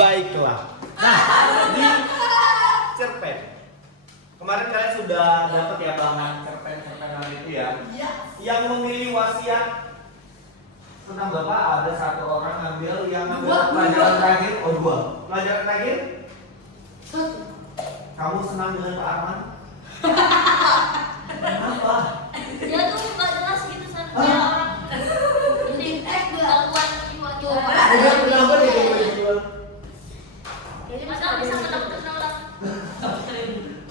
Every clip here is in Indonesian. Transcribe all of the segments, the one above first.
Baiklah. Nah, di cerpen. Kemarin kalian sudah dapat ya bahan cerpen-cerpenan itu ya. Iya. Yang memilih wasiat tentang Bapak ada satu orang ngambil yang ngambil pelajaran terakhir. Oh, 2. Pelajaran terakhir? 1. Kamu senang dengan Pak Arman? Kenapa? Dia tuh nggak jelas gitu sama dia orang. Jadi gangguan jiwa tuh. Kenapa dia gangguan jiwa? Jadi masa bisa menang-menang.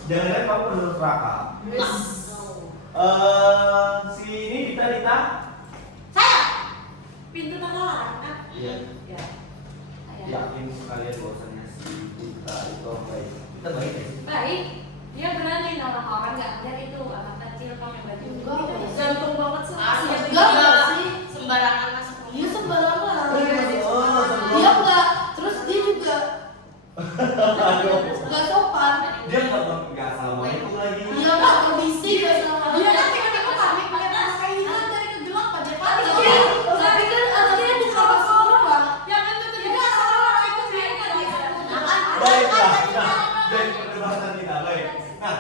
Jangan-jangan kamu menurut Raka. Si ini Dita. Saya. Pintu tengkorak. Iya. Ya. Yakin sekalian bahwasannya si Dita itu baik. Kita baik ya? Baik. Dia berani nolong orang nggak ngeliat itu anak kecil pakai baju Enggak, gitu. Jantung banget sih. Enggak sih. Sembarangan masuk. Dia sembarangan. Oh, Dia enggak. Terus dia juga enggak sopan. Dia nggak assalamualaikum lagi. Dia enggak kondisi dia sama. Dia kan tiba-tiba panik ngeliat anak kayak gitu dari kegelapan dia panik. Saya pikir anaknya bukan orang, Pak. Yang itu tuh juga salah itu kayaknya dia. Baiklah. Nah, dari perdebatan kita baik. Nah,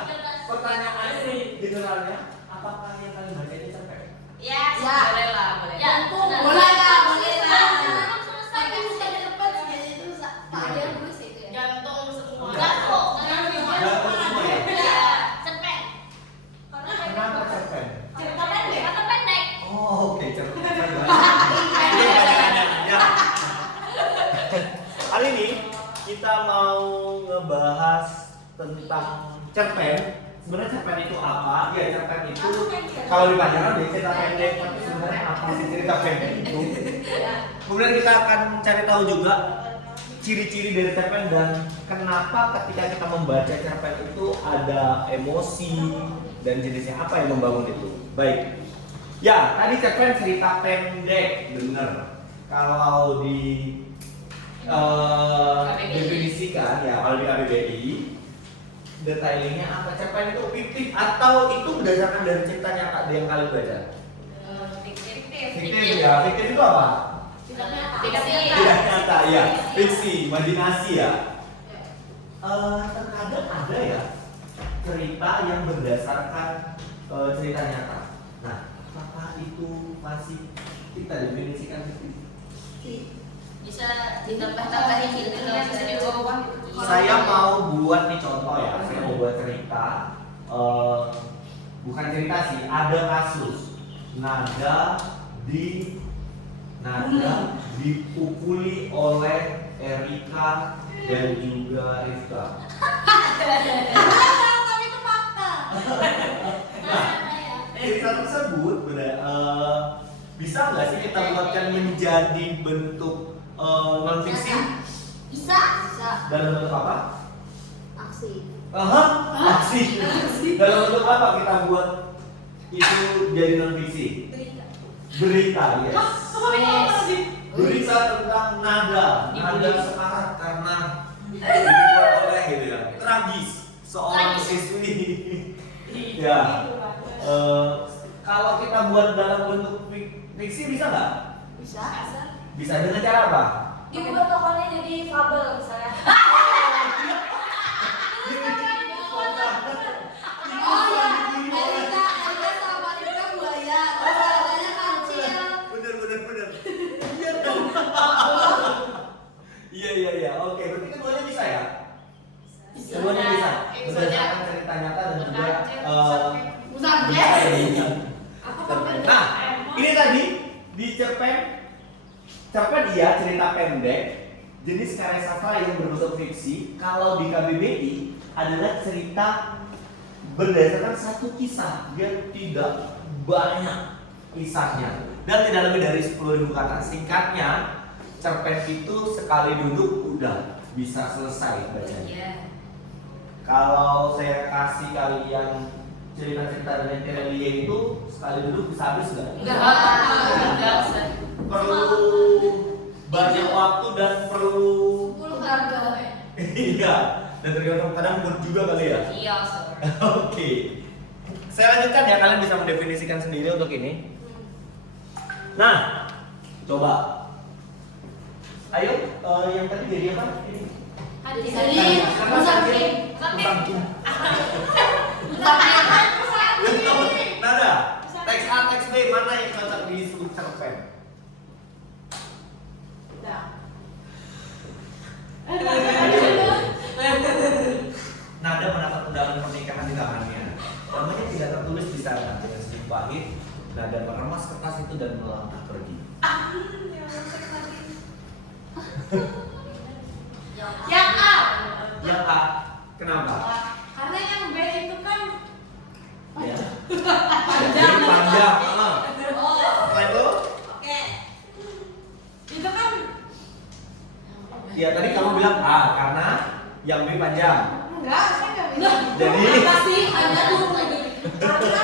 pertanyaan ini generalnya, apakah yang kalian baca ini cerpen? Ya. Ya. Boleh lah, boleh. Ya. Boleh lah, boleh lah. Belum selesai Tapi kan? bukan cepat sih itu Pak ada yang nulis itu ya. Gantung semua. Enggak. Gantung. Gantung. Gantung semua ya? Iya. Cerpen. Kenapa cerpen? Cerita pendek. Kata pendek. Oh, oke, cerpen. Ini pertanyaannya. Ya. Kali ini kita mau ngebahas tentang cerpen. Sebenarnya cerpen itu apa? Ya, cerpen itu kalau di pelajaran dia cerita pendek, tapi sebenarnya apa sih cerita pendek itu? Kemudian kita akan cari tahu juga ciri-ciri dari cerpen dan kenapa ketika kita membaca cerpen itu ada emosi dan jenisnya apa yang membangun itu. Baik. Ya, tadi cerpen cerita pendek, bener. Kalau di definisikan ya, kalau di KBBI detailingnya apa? Cerpen itu fiktif atau itu berdasarkan dari cerita nyata yang kalian baca? Fiktif ya, fiktif itu apa? Tidak nyata ya, fiksi, imajinasi ya. Terkadang ada ya cerita yang berdasarkan cerita nyata. Nah, apakah itu masih kita definisikan fiktif? Bisa ditambah-tambahin gitu kan bisa diubah-ubah. Saya mau buat nih contoh ya, saya mau buat cerita, bukan cerita sih, ada kasus nada dipukuli oleh Erika dan juga Rifka. Tapi itu fakta. Nah, cerita tersebut bisa nggak sih kita buatkan menjadi bentuk non fiksi? Bisa. Dalam bentuk apa? Aksi. Aksi. Dalam bentuk apa kita buat itu jadi non fiksi? Berita, yes. Berita tentang nada sekarat karena dibuat oleh gitu ya. Tragis seorang siswi. Ya. Kalau kita buat dalam bentuk fiksi bisa nggak? Bisa. Bisa dengan cara apa? Dibuat tokohnya jadi fabel misalnya. Oh ya, Erika sama Rifka buaya. Olahraganya kancil. Bener. Iya dong. Iya. Oke, berarti keduanya bisa ya? Keduanya bisa. Berdasarkan cerita nyata dan juga Bukan bisa ya? ya. Nah, ini tadi di cerpen iya cerita pendek jenis karya sastra yang berbentuk fiksi. Kalau di KBBI adalah cerita berdasarkan satu kisah, dia tidak banyak kisahnya dan tidak lebih dari 10.000 kata. Singkatnya, cerpen itu sekali duduk udah bisa selesai bacanya. Kalau saya kasih kalian cerita-cerita dari Terelie itu sekali duduk bisa habis nggak? Enggak. Perlu banyak waktu dan perlu iya, dan tergantung kadang mood juga kali ya. Iya, Oke. Saya lanjutkan ya, kalian bisa mendefinisikan sendiri untuk ini. Nah, coba. Ayo, yang tadi jadi apa? Ini Kancil. Jadi musangking. Musangking. Musangking. Nada. Teks A, teks B mana yang cocok disebut cerpen? Nada mendapat undangan pernikahan di tangannya. Namanya tidak tertulis di sana. Dengan sedikit pahit, Nada meremas kertas itu dan melangkah pergi. Yang A. Yang A, kenapa? Karena yang B itu kan Ya. panjang. Jadi panjang. Oh, Apa itu? oke. Itu kan Ya tadi kamu bilang A karena yang B panjang. enggak, saya enggak bilang. Jadi Pasti ada dulu lagi. Karena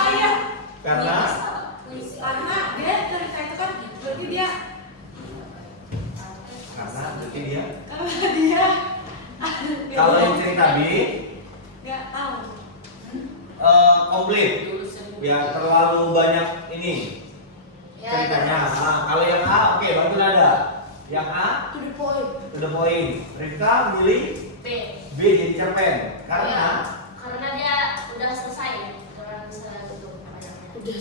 ayah karena karena dia cerita itu kan berarti dia berarti dia karena dia kalau yang cerita B nggak tahu. komplit ya terlalu banyak ini ceritanya. Nah, kalau yang A oke bantu Nada. Yang A To the point. to the point. Rifka milih B. B jadi cerpen karena Karena dia udah selesai ya. Orang bisa tutup banyaknya. Udah.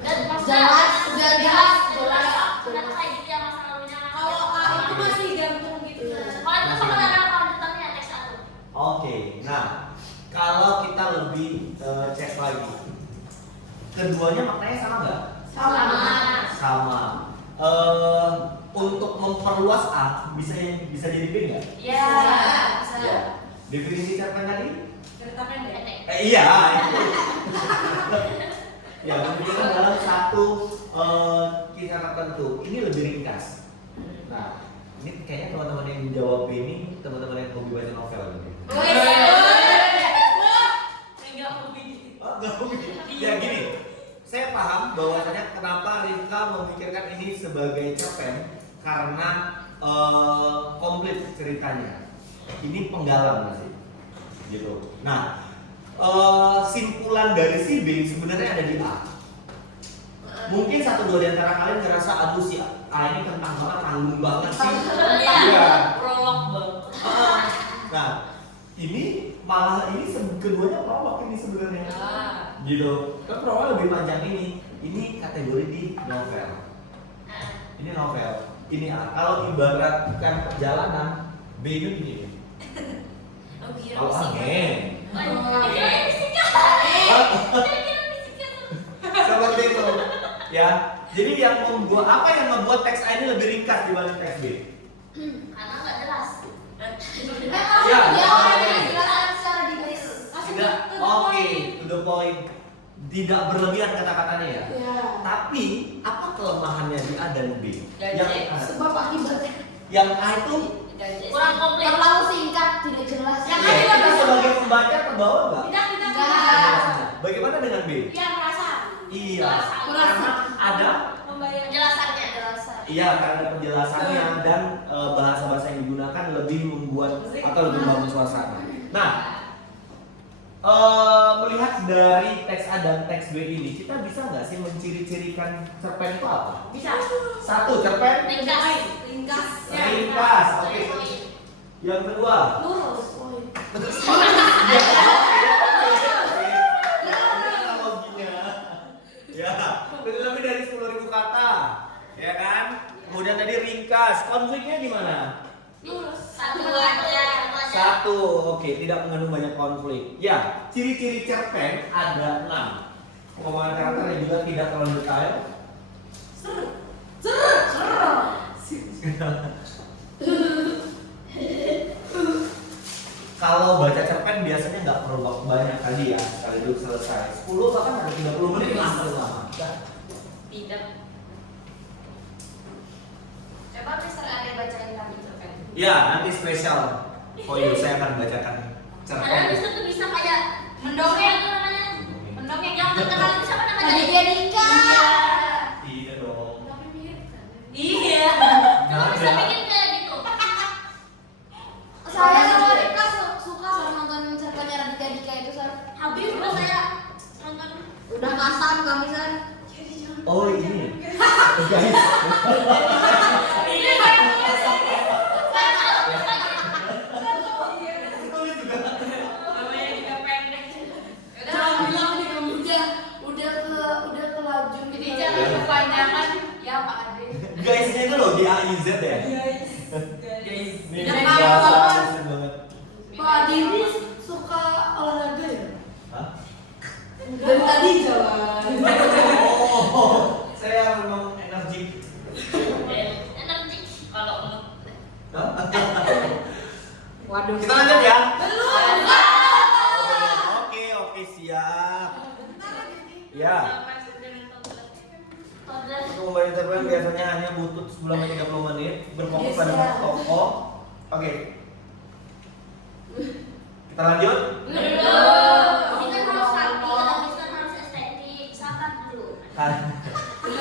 Udah pas Jelas, udah jelas, jelas. jelas. Udah kayak gitu ya masa lalunya. Kalau A itu masih gantung gitu. Kalau itu sama ada lanjutannya teks satu. oke. Nah, kalau kita lebih cek lagi. Keduanya maknanya sama nggak? Sama. Sama. Untuk memperluas A bisa jadi B nggak? Ya. Ya. Definisi cerpen tadi? Cerita pendek. Iya. Itu. Ya, menunjukkan dalam satu kisah tertentu. Ini lebih ringkas. Nah, ini kayaknya teman-teman yang jawab B ini teman-teman yang hobi baca novel gitu. Enggak hobi. Oh, nggak hobi. Ya gini, saya paham bahwasanya kenapa Rifka memikirkan ini sebagai cerpen karena komplit ceritanya. Ini penggalan masih, gitu. Nah, simpulan dari si B sebenarnya ada di A. Mungkin satu dua di antara kalian ngerasa aduh si A ini tentang banget, tanggung banget sih. Iya. Prolog banget. Nah, ini malah ini keduanya prolog ini sebenarnya. Gitu. Kan prolog lebih panjang ini. Ini kategori di novel. Ini novel. Ini A. Kalau ibaratkan perjalanan, B itu gini. Oh, kira Oh, fisika. angin. Oh, kira fisika. Kira fisika tuh. Seperti itu. Ya. Jadi yang membuat apa yang membuat teks A ini lebih ringkas dibanding teks B? Karena nggak jelas. Ya, Dia oh, orang ini. yang jelaskan secara detail. Tidak. Oke, to the point. Tidak berlebihan kata-katanya ya. Ya. Tapi apa kelemahannya di A dan B? Sebab akibatnya Yang A itu Kurang komplit. terlalu singkat, tidak jelas. Yang ya, A juga kita bisa. sebagai pembaca terbawa nggak? Tidak. Bagaimana dengan B? Iya merasa. Iya. Kurang. Karena ada Pembayar. Penjelasannya. iya karena penjelasannya dan bahasa-bahasa yang digunakan lebih membuat atau lebih membangun suasana. Nah, melihat dari teks A dan teks B ini, kita bisa nggak sih menciri-cirikan cerpen itu apa? Bisa. Satu, cerpen Ringkas. Ringkas. ringkas. Oke. Yang kedua, Lurus. analoginya ya lebih dari 10.000 kata ya kan, kemudian tadi ringkas. Konfliknya gimana? Lurus. Satu aja. Satu, oke, tidak mengandung banyak konflik. Ya, ciri-ciri cerpen ada 6. Pengembangan karakter yang juga tidak terlalu detail. Kalau baca cerpen biasanya nggak perlu waktu banyak tadi ya, sekali duduk selesai. 10 bahkan ada 30 menit lah paling lama. Tidak. Coba Mister Ade bacain kami cerpen. Ya, nanti spesial. Oh iya, saya akan bacakan Ada cerpen. bisa tuh bisa kayak Mendongeng. apa namanya? Mendongeng Yang terkenal itu siapa namanya? Raditya Dika. Iya dong. Tapi mirip kan? Iya. Cuma bisa Nada. bikin kayak gitu. Saya sama Rika suka sama nonton cerpennya Raditya Dika itu, Sar. Habis juga saya nonton. Udah kasar kami, Sar. Oh ini. Guys. Ini saya tulis. Saya tahu lagi. Ini Yang bahasa apa? Indonesia banget. Pak Adi ini suka olahraga ya? Hah? Dari tadi jalan. Oh, saya memang energik. Energi kalau mood. Waduh. Kita lanjut ya. Belum. Oke, siap. Ya. Untuk membayar cerpen biasanya hanya butuh 10-30 menit berfokus pada satu tokoh. Oke. Kita lanjut. Ini kan harus rapi, kan harus estetik. Sabar dulu.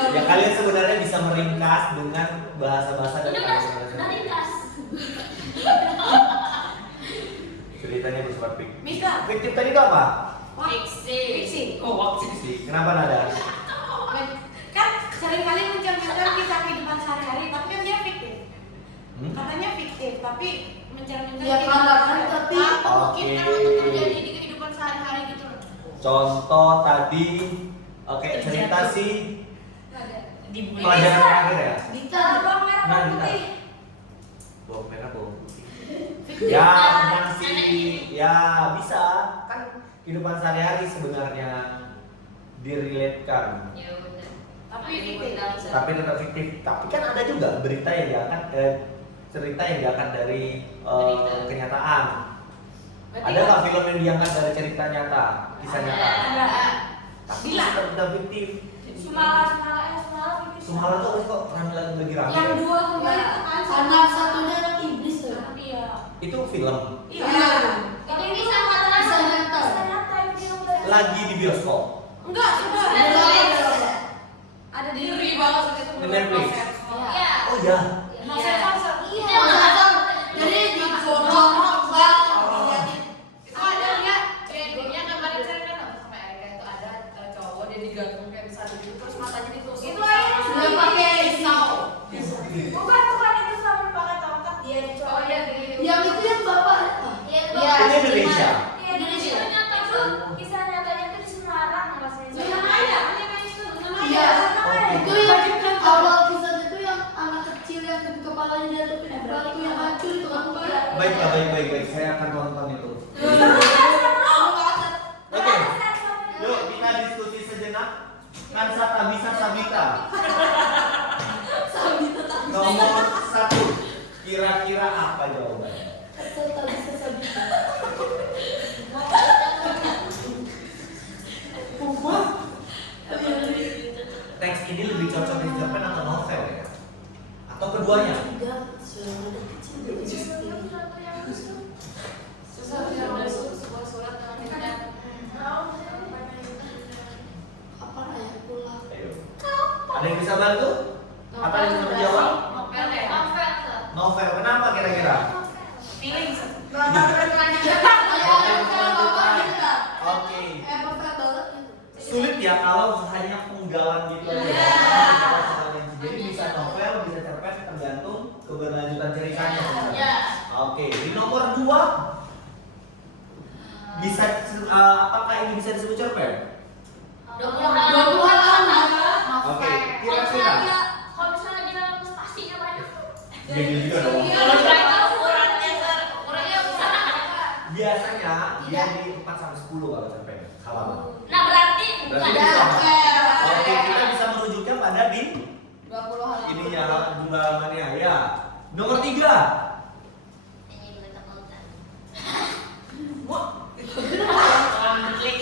Ya kalian sebenarnya bisa meringkas dengan bahasa-bahasa dan Ini udah ringkas. ceritanya bersifat fiktif. Mika. Fiktif tadi itu apa? Fiksi. Oh, Fiksi. Kenapa nada? Kan seringkali mencerminkan kisah kehidupan sehari-hari, tapi kan dia fiktif. Katanya fiktif, tapi mencerminkan Ya kan, tapi Oke. mungkin untuk terjadi di kehidupan sehari-hari gitu loh. Contoh tadi, oke cerita sih Dibully. pelajaran terakhir ya. Dita, bawang merah Nah, bawang putih. Bawang merah, bawang putih. Ya, tentang si, ya bisa kan kehidupan sehari-hari sebenarnya direlatekan, Ya udah. Tapi fiktif. tapi tetap fiktif. Tapi kan ada juga berita yang diangkat, cerita yang diangkat dari Berita. kenyataan. Berarti Ada nggak film yang diangkat dari cerita nyata, kisah nyata? Ada. Tapi Bila. tetap fiktif. Sumala fiktif. Sumala tuh apa sih kok lagi rame? Yang ya? dua kemarin itu kan anak satunya anak iblis tuh. Iya. Itu film Iya. Ini bisa nyata. Bisa nyata. Bisa nyata yang film dari. lagi di bioskop. Enggak, sudah. Ada di banget Di Netflix. Iya. Oh ya. Konser. Iya. Jadi di gorong bang. Itu ada nggak? Yang kemarin saya kan nonton sama Erika itu ada cowok dia digantung kayak misalnya gitu terus matanya ditusuk. Itu aja Dia pakai pisau. Bukan itu sama banget tongkat dia Oh dicoba. iya di. Yang itu yang bapak. Iya. Iya. Ini Indonesia. Iya, Indonesia. Nyata itu kisah nyatanya itu di Semarang Mas. Luna Maya, itu. Luna Iya. Maya. Itu yang awal kisah itu yang anak kecil yang kepalanya diatupin kepala itu yang hancur itu kan Pak. Baiklah, baik. Saya akan tonton itu. Oke. Yuk kita diskusi sejenak. Kan Sata bisa Sabita. Nomor 1. Kira-kira apa jawabannya? Serta bisa sabita. Teks ini lebih cocok di cerpen atau novel ya? Atau keduanya? Tidak, suara kecil dari Susah dia masuk sebuah surat dengan kita. apa ayat pulang. Ayo. Ada yang bisa bantu? Atau ada yang bisa menjawab? Novel ya. Novel. Novel. Kenapa kira-kira? Feeling. Oke. Perfect banget gitu. Sulit ya kalau hanya penggalan gitu aja. Jadi bisa novel, bisa cerpen tergantung keberlanjutan ceritanya. Iya. Oke, di nomor 2 bisa apakah ini bisa disebut cerpen? 20 halaman. Oke, Kalau misalnya kira-kira. dia, kalau misalnya dia spasinya banyak. Jadi juga dong. Kalau mereka ukurannya besar. Biasanya dia di 4 sampai 10 kalau cerpen halaman. Nah berarti Berarti bukan. bisa. Oke, kita bisa merujuknya pada di 20 halaman. ininya jumlah halamannya ya. Nomor 3. Ini boleh tak konten. Konflik.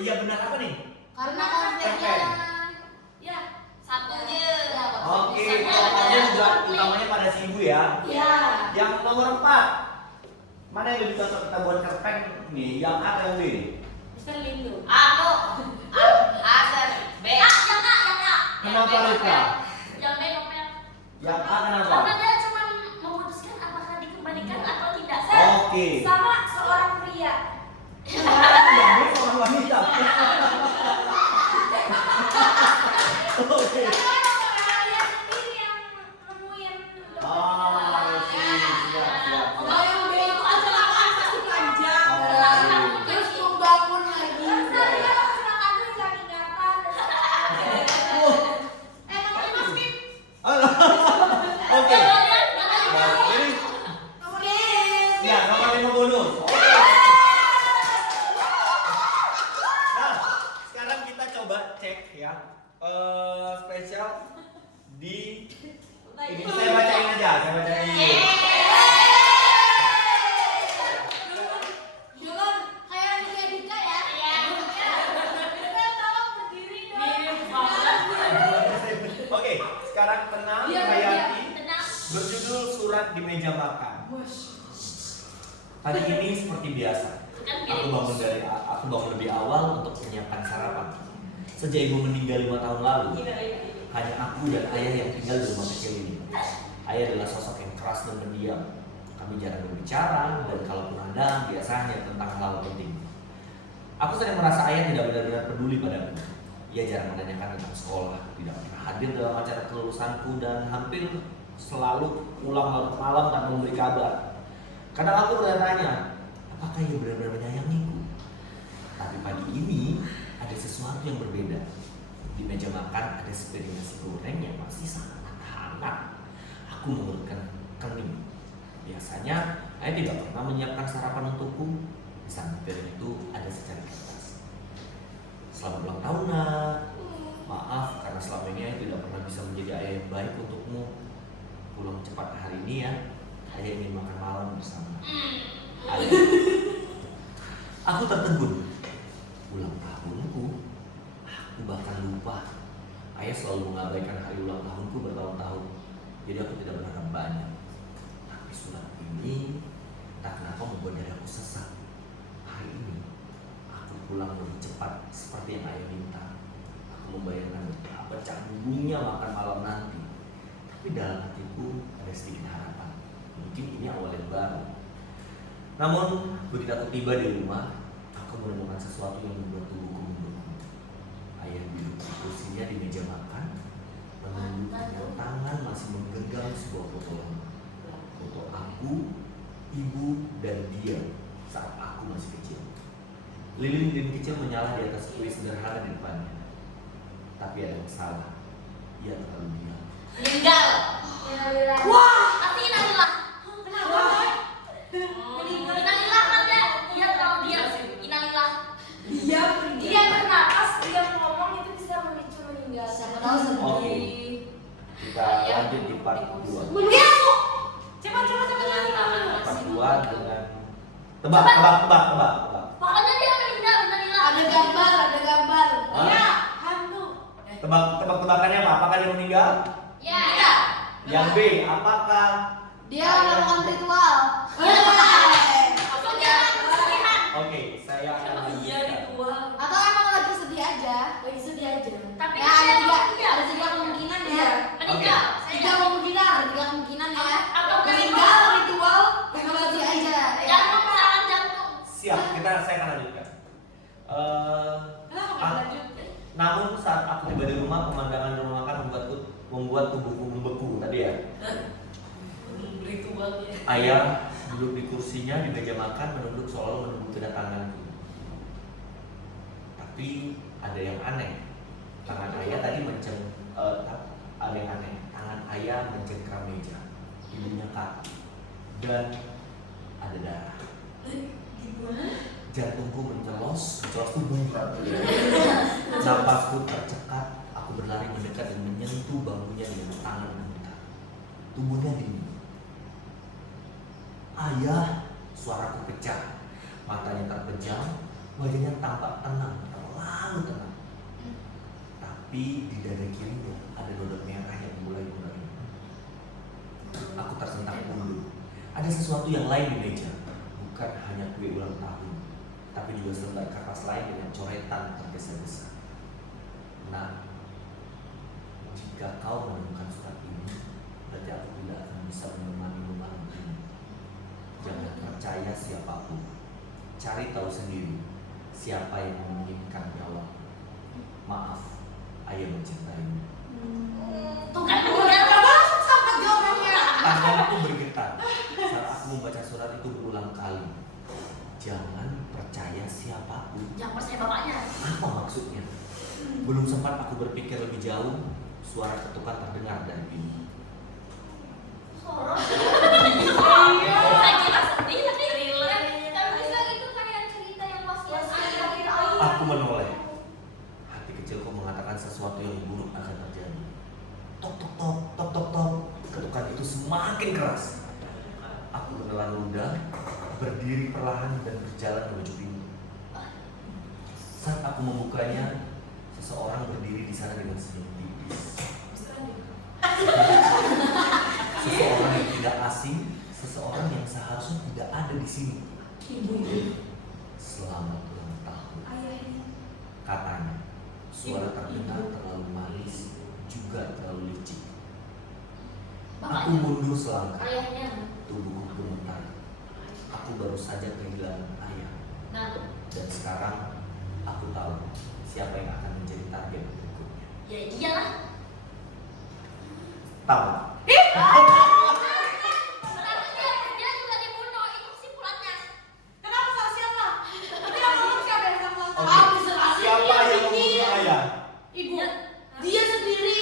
Iya benar apa nih? Karena konfliknya Ya, satunya. Oke, tokohnya juga utamanya pada si ibu ya. ya. Yang nomor 4. Mana yang lebih cocok kita buat cerpen nih? Yang A atau yang B? Mister Lindo. Aku. Asal. B. Yang A. Kenapa Rika? Yang B novel. Yang A kenapa? Karena dia cuma memutuskan apakah dikembalikan atau tidak. Oke. Sama seorang pria. Yang B seorang wanita. Oke. Dia sendiri yang nemuin. Siap. Oh, yang B itu kecelakaan pasti panjang. Oke. Terus bangun lagi. Terus dia kecelakaan tuh lagi ingatan. Oh, Namanya Mas Kim. Ini saya bacain aja, saya bacain. Jangan kayak Nika Dika ya. Oke, sekarang tenang Iya, Hayati. Tenang. Berjudul Surat di Meja Makan. Hari ini seperti biasa. Aku bangun lebih awal untuk menyiapkan sarapan. Sejak ibu meninggal 5 tahun lalu, hanya aku dan ayah yang tinggal di rumah kecil ini. Ayah adalah sosok yang keras dan pendiam. Kami jarang berbicara, dan kalaupun ada, biasanya tentang hal penting. Aku sering merasa ayah tidak benar-benar peduli padaku. Ia jarang menanyakan tentang sekolah, tidak pernah hadir dalam acara kelulusanku, dan hampir selalu pulang larut malam tanpa memberi kabar. Kadang aku bertanya, apakah ia benar-benar menyayangiku? Tapi pagi ini ada sesuatu yang berbeda. Di meja makan ada sepiring nasi goreng yang masih sangat hangat. Aku mengurutkan kening. Biasanya ayah tidak pernah menyiapkan sarapan untukku. Di samping piring itu ada secari kertas. Selamat ulang tahun nak. Maaf karena selama ini ayah tidak pernah bisa menjadi ayah yang baik untukmu. Pulang cepat hari ini ya. Ayah ingin makan malam bersama. Ayah. Aku tertegun. Ulang tahunku. Aku bahkan lupa. Ayah selalu mengabaikan hari ulang tahunku bertahun-tahun. Jadi aku tidak berharap banyak. Tapi surat ini tak kenapa membuat dadaku sesak. Hari ini aku pulang lebih cepat seperti yang ayah minta. Aku membayangkan betapa canggungnya makan malam nanti. Tapi dalam hatiku ada sedikit harapan. Mungkin ini awal yang baru. Namun begitu aku tiba di rumah, aku menemukan sesuatu yang membuat tubuhku membeku. Ayah duduk di kursinya di meja makan, menundukkan tangan masih menggenggam sebuah foto lama. Foto aku, ibu, dan dia saat aku masih kecil. Lilin-lilin kecil menyala di atas kue sederhana di depannya. Tapi ada yang salah. Ia terlalu diam. Meninggal. Wah. Tapi inalilah. Kenapa? Inalilah kan ya. Dia terlalu diam. Inalilah. Dia bernapas, dia ngomong itu bisa memicu meninggal. Siapa tahu sedih. Oke. Kita lanjut di part 2. Coba. Part 2 dengan tebak. Pokoknya dia meninggal. Inalilah. Ada gambar. Hah? Iya, hantu. Tebak-tebakannya apa? Apakah dia meninggal? Ya. Yang B, apakah Dia melakukan ritual. Kesedihan. Oke, saya akan lanjutkan. Atau emang lagi sedih aja. Tapi Ya, ada tiga kemungkinan ya. meninggal. Tiga kemungkinan ya. Atau Meninggal, ritual, emosi aja. Jantung, serangan jantung. Siap, saya akan lanjutkan. Kenapa nggak lanjut? Namun saat aku tiba di rumah, pemandangan rumah makan membuat tubuhku membeku tadi ya. Ritualnya. Ayah duduk di kursinya di meja makan menunduk seolah menunggu kedatanganku. Tapi ada yang aneh. Tangan ayah tadi ada yang aneh. Tangan ayah mencengkram meja, ibunya kaki, dan ada darah. Jantungku mencelos tubuh. Napasku tercekat. Aku berlari mendekat dan menyentuh bangkunya dengan tangan gemetar. Tubuhnya dingin. Ayah, suaraku pecah. Matanya terpejam, wajahnya tampak tenang, terlalu tenang. Tapi di dada kirinya ada dodot merah yang mulai mengering. Aku tersentak mundur. Ada sesuatu yang lain di meja, bukan hanya kue ulang tahun, tapi juga selembar kertas lain dengan coretan tergesa-gesa. Nah, jika kau menemukan surat ini, berarti aku tidak akan bisa menemanimu malam ini. Jangan percaya siapapun. Cari tahu sendiri siapa yang menginginkan nyawa. Maaf, ayah mencintaimu. Tuh kan meninggal. Sampai jawabannya. Tanganku bergetar saat aku membaca surat itu berulang kali. Jangan percaya siapapun. Jangan percaya bapaknya. Apa maksudnya? Belum sempat aku berpikir lebih jauh, suara ketukan terdengar dari pintu. Sorot. Saya kira sedih tapi thriller. Tapi bisa itu kayak cerita yang masih Aku menoleh. Hati kecilku mengatakan sesuatu yang buruk akan terjadi. Tok tok tok tok tok tok. itu semakin keras. Aku menelan ludah, berdiri perlahan dan berjalan menuju pintu. Saat aku membukanya, seseorang berdiri di sana dengan senyum tipis. Seseorang yang tidak asing, seseorang yang seharusnya tidak ada di sini. Selamat ulang tahun. Katanya, suara terdengar terlalu manis, juga terlalu licik. Aku mundur selangkah. Ayahnya. Tubuhku gemetar. Aku baru saja kehilangan ayah. Nah, Dan sekarang aku tahu siapa yang akan menjadi target berikutnya. ya iyalah. Tahu? Berarti dia juga dibunuh. Itu kesimpulannya. Kenapa salah siapa? Itu yang ngomong siapa yang sama? Oke. Aku serah. Siapa yang membunuh ayah? Ibu. Dia sendiri.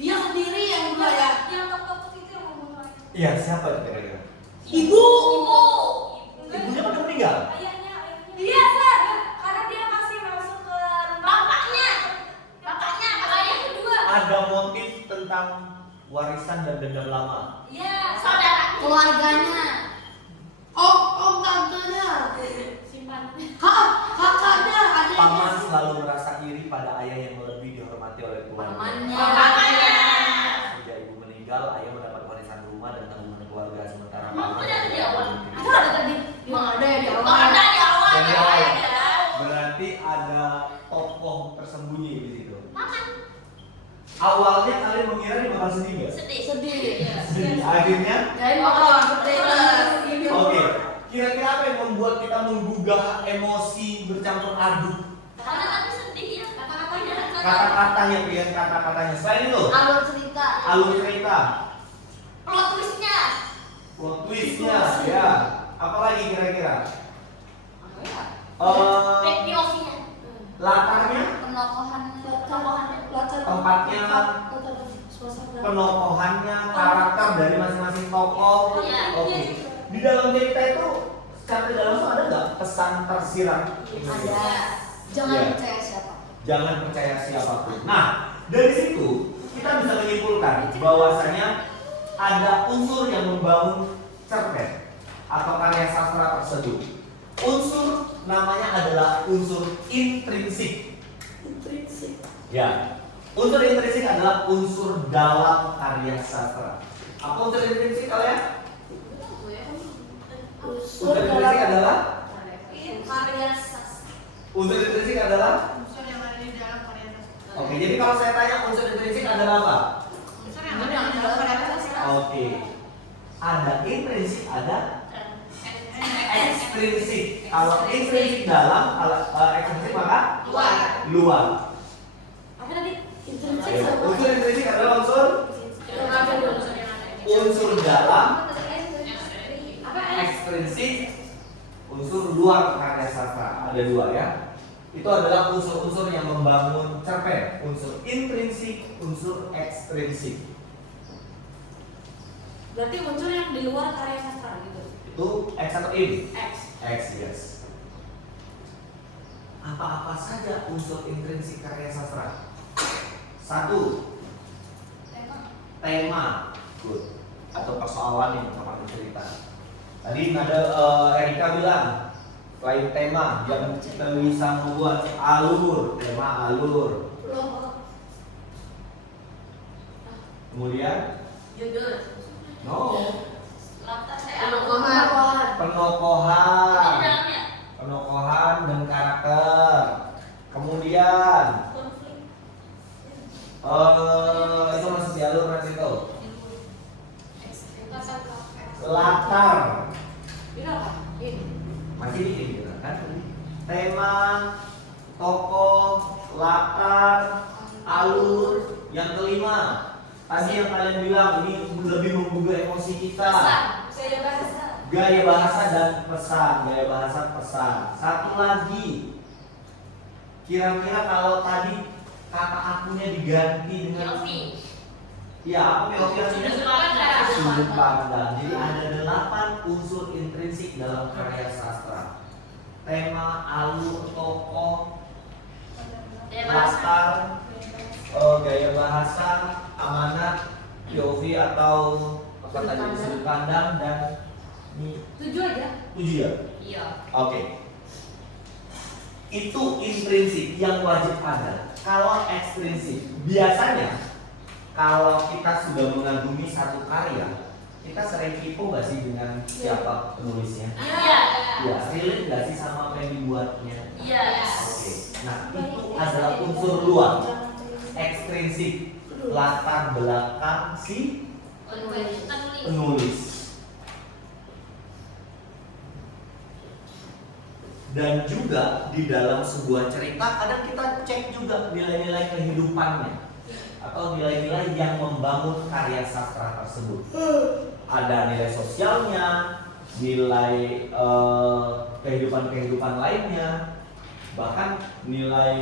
Dia sendiri yang bunuh ya. Yang tok-tok itu yang membunuh ayah. Iya, siapa itu kira-kira? Ibu. Ibu. Ibunya kan udah meninggal. Ayahnya. Dia Sar, karena dia masih masuk ke Bapaknya. Bapaknya. Ayah kedua. Ada motif tentang warisan dan dendam lama. Iya. Saudara. Keluarganya. Om tantenya. Simpan. Kakaknya adiknya. Paman selalu merasa iri pada ayah yang lebih dihormati oleh keluarga. Pamannya. Bapaknya. Sejak ibu meninggal, ayah mendapat warisan rumah dan tanggungan keluarga, sementara Emang paman itu dari di awal? Itu ada tadi. Emang ada ya di Oh, awal. ada di awal. Dari Di awal. awal ada. Berarti ada tokoh tersembunyi di situ. Paman. Awalnya kalian mengira dia bakal sedih nggak? Sedih. Sedih. Sedih. Akhirnya, Jadi bakal gede banget. oke. Kira-kira apa yang membuat kita menggugah emosi bercampur aduk? Karena tadi sedih ya. Kata-katanya. Kata-katanya, pilihan kata-katanya. Selain itu, Alur cerita. alur cerita, Plot twistnya. plot twistnya, ya. Apalagi kira-kira? Apa ya? POV-nya. Latarnya, Penokohan. Tempatnya. Suasana. penokohannya, karakter dari masing-masing tokoh. Iya. Oke. Di dalam cerita itu, secara tidak langsung ada nggak pesan tersirat? Ada. Jangan Iya. percaya siapa. Jangan percaya siapapun. Nah, dari situ kita bisa menyimpulkan bahwasanya ada unsur yang membangun cerpen atau karya sastra tersebut. Unsur namanya adalah unsur intrinsik. Intrinsik. Ya, unsur intrinsik adalah unsur dalam karya sastra. Apa unsur intrinsik kalian? Unsur intrinsik adalah Karya sastra. unsur intrinsik adalah. Unsur yang ada di dalam karya sastra. Oke, jadi kalau saya tanya unsur intrinsik adalah apa? Unsur yang ada di dalam karya sastra. Oke. Ada intrinsik, ada ekstrinsik. Kalau intrinsik dalam, kalau ekstrinsik maka Luar. luar. Apa tadi? Intrinsik Ayo, sama. unsur intrinsik adalah unsur unsur dalam, ekstrinsik, unsur luar karya sastra. Ada dua ya. Itu adalah unsur-unsur yang membangun cerpen. Unsur intrinsik, unsur ekstrinsik. berarti unsur yang di luar karya sastra gitu. Itu X atau in? X. X, yes. Apa-apa saja unsur intrinsik karya sastra? Satu, tema, good, atau persoalan yang akan cerita. Tadi ada Erika bilang, selain tema, yang kita bisa membuat alur, tema alur. Kemudian, Judul. no, Latar Penokohan. penokohan, Di dalamnya. penokohan dan karakter. Kemudian, Konflik. itu masuk di alur nanti itu. Latar, Ini apa? Ini. masih di sini kita kan? Tema, tokoh, latar, alur. Yang kelima, tadi yang kalian bilang ini lebih menggugah emosi kita. Pesan. Gaya bahasa. Gaya bahasa dan pesan, gaya bahasa pesan. Satu lagi, kira-kira kalau tadi kata akunya diganti dengan POV. ya apa POV artinya? Sudut pandang. Sudut pandang. Jadi ada 8 unsur intrinsik dalam karya sastra. Tema, alur, tokoh, Gaya bahasa. latar, gaya bahasa, amanat, POV atau apa tadi sudut pandang dan ini 7 aja. 7 ya? Iya. Oke. Itu intrinsik yang wajib ada. Kalau ekstrinsik, biasanya kalau kita sudah mengagumi satu karya, kita sering kepo nggak sih dengan siapa penulisnya? Iya. Ya, relate nggak sih sama apa yang dibuatnya? Iya. Oke. Nah, itu adalah unsur luar. Ekstrinsik, latar belakang si penulis. Dan juga di dalam sebuah cerita kadang kita cek juga nilai-nilai kehidupannya atau nilai-nilai yang membangun karya sastra tersebut. Ada nilai sosialnya, nilai kehidupan-kehidupan lainnya, bahkan nilai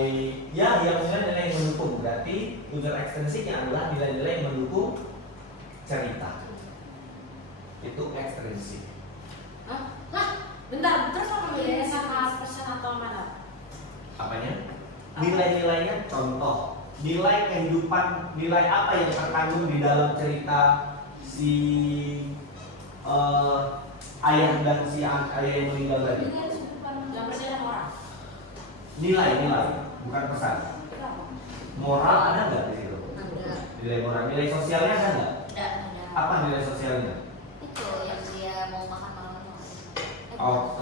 ya yang nilai yang mendukung. Berarti unsur ekstrinsiknya adalah nilai-nilai yang mendukung cerita. Itu ekstrinsik. Bentar, terus apa bedanya sama person atau mana? Apanya? Nilai-nilainya contoh, nilai kehidupan, nilai apa yang terkandung di dalam cerita si ayah dan si ayah yang meninggal tadi. Yang persen orang. Nilai, bukan pesan. Moral ada nggak di situ? Ada. Nilai moral, nilai sosialnya ada nggak? Ada. Apa nilai sosialnya? Itu yang dia mau makan malam. Oh,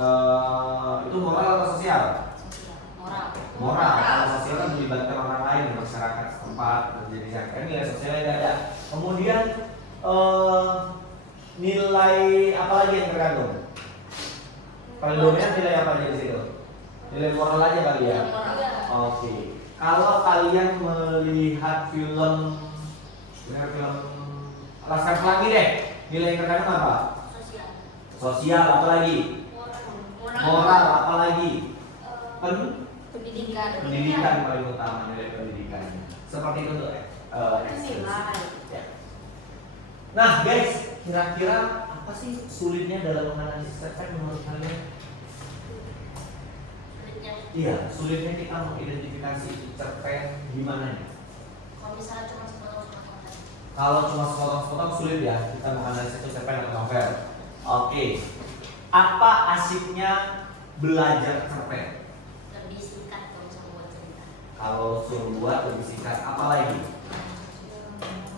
itu moral atau sosial? Sosial. Moral. Moral, kalau sosial kan melibatkan orang lain, masyarakat setempat, menjadi kan nilai sosialnya tidak ada. Kemudian nilai apa lagi yang terkandung? Paling dominan nilai apa aja di situ? Nilai moral aja kali ya. Oke. Kalau kalian melihat film Laskar Pelangi deh, nilai yang terkandung apa? Sosial. Sosial, apa lagi? Moral, apa lagi? Pendidikan. Pendidikan paling utama, nilai pendidikan. Seperti itu tuh ekstensi. Ya. Nah guys, kira-kira apa sih sulitnya dalam menganalisis cerpen menurut kalian? Iya, sulitnya kita mengidentifikasi cerpen gimana nih? Kalau misalnya cuma sepotong-sepotong. Kalau cuma sepotong-sepotong sulit ya kita menganalisis itu cerpen atau novel. Oke. Apa asiknya belajar cerpen? Lebih singkat kalau misalnya buat cerita. Kalau suruh buat lebih singkat, apa lagi?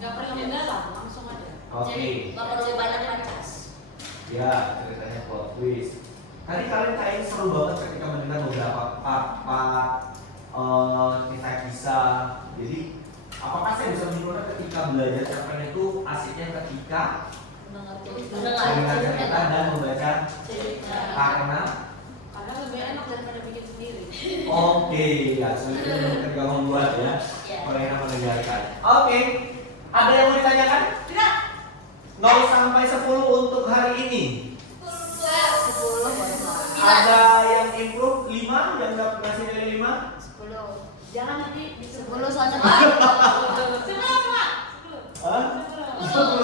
Nggak perlu mendalam, langsung aja. Oke. Jadi nggak perlu banyak batas. Ya, ceritanya plot twist. Tadi kalian kayaknya seru banget ketika mendengar beberapa part kisah-kisah. Jadi, apakah saya bisa menyimpulkan ketika belajar cerpen itu asiknya ketika mendengar cerita dan membaca karena Karena lebih enak daripada bikin sendiri. oke, ya sulitnya ketika membuat ya. Iya. Kalau yang mendengarkan. Oke, ada yang mau ditanyakan? Tidak. 0 sampai 10 untuk hari ini. 10 boleh lah. Ada yang improve 5, yang dapat ngasih nilai 5. 10. Jangan nanti 10 soalnya. Semua. Hah? 10.